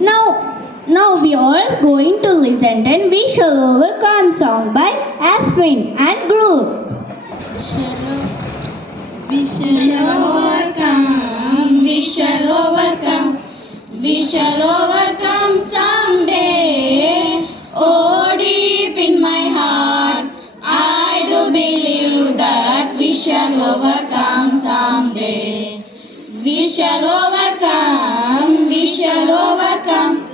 Now we are going to listen to We Shall Overcome song by Asmin and group. We shall overcome, we shall overcome, we shall overcome someday. Oh, deep in my heart, I do believe that we shall overcome someday. We shall overcome, we shall overcome,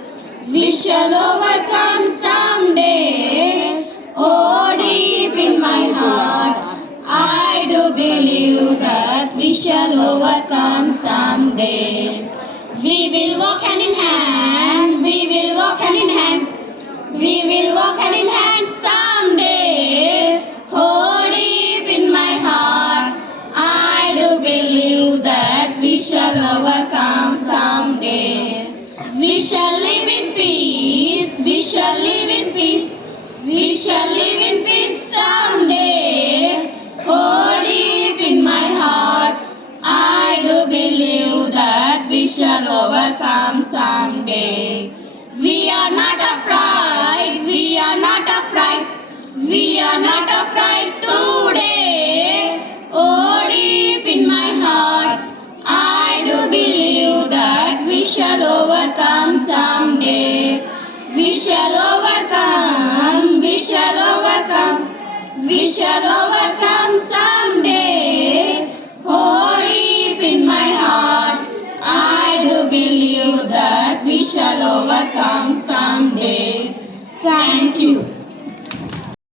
we shall overcome someday. Oh, deep in my heart, I do believe that we shall overcome someday. We will walk hand in hand, we will walk hand in hand, we will walk hand in hand someday. Oh, deep in my heart, I do believe that we shall overcome someday. We shall live in peace, we shall live in peace, we shall live in peace someday. Oh, deep in my heart, I do believe that we shall overcome someday. We are not afraid, we are not afraid, we are not afraid today. Oh, deep in my heart, I do believe that we shall overcome someday. We shall overcome, we shall overcome, we shall overcome.